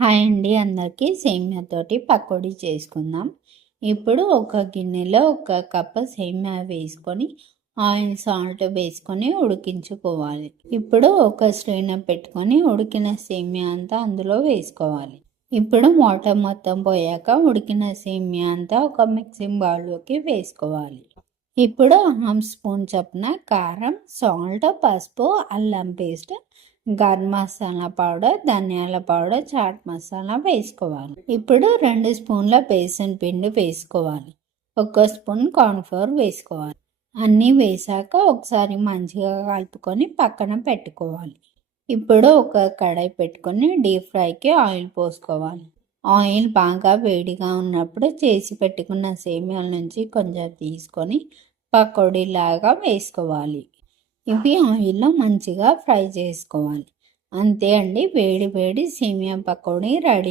Hi అండి, అందరికీ సేమియాతోటి పకోడీ చేసుకుందాం. ఇప్పుడు ఒక గిన్నెలో ఒక కప్పు సేమియా వేసుకొని ఆయిల్, సాల్ట్ వేసుకొని ఉడికించుకోవాలి. ఇప్పుడు ఒక స్ట్రైనర్ పెట్టుకొని ఉడికిన సేమియా అంతా అందులో వేసుకోవాలి. ఇప్పుడు వాటర్ మొత్తం పోయాక ఉడికిన సేమియా అంతా ఒక మిక్సింగ్ బౌల్లోకి వేసుకోవాలి. ఇప్పుడు 1/2 స్పూన్ చొప్పున కారం, సాల్ట్, పసుపు, అల్లం పేస్ట్, గరం మసాలా పౌడర్, ధనియాల పౌడర్, చాట్ మసాలా వేసుకోవాలి. ఇప్పుడు 2 స్పూన్ల బేసన్ పిండి వేసుకోవాలి. 1 స్పూన్ కార్న్ఫ్లోర్ వేసుకోవాలి. అన్నీ వేసాక ఒకసారి మంచిగా కలుపుకొని పక్కన పెట్టుకోవాలి. ఇప్పుడు ఒక కడాయి పెట్టుకొని డీప్ ఫ్రైకి ఆయిల్ పోసుకోవాలి. ఆయిల్ బాగా వేడిగా ఉన్నప్పుడు చేసి పెట్టుకున్న సేమియాల నుంచి కొంచెం తీసుకొని పకోడీలాగా వేసుకోవాలి. ఇవి ఆయిల్లో మంచిగా ఫ్రై చేసుకోవాలి. అంతే అండి, వేడి వేడి సేమియా పకోడీ రెడీ.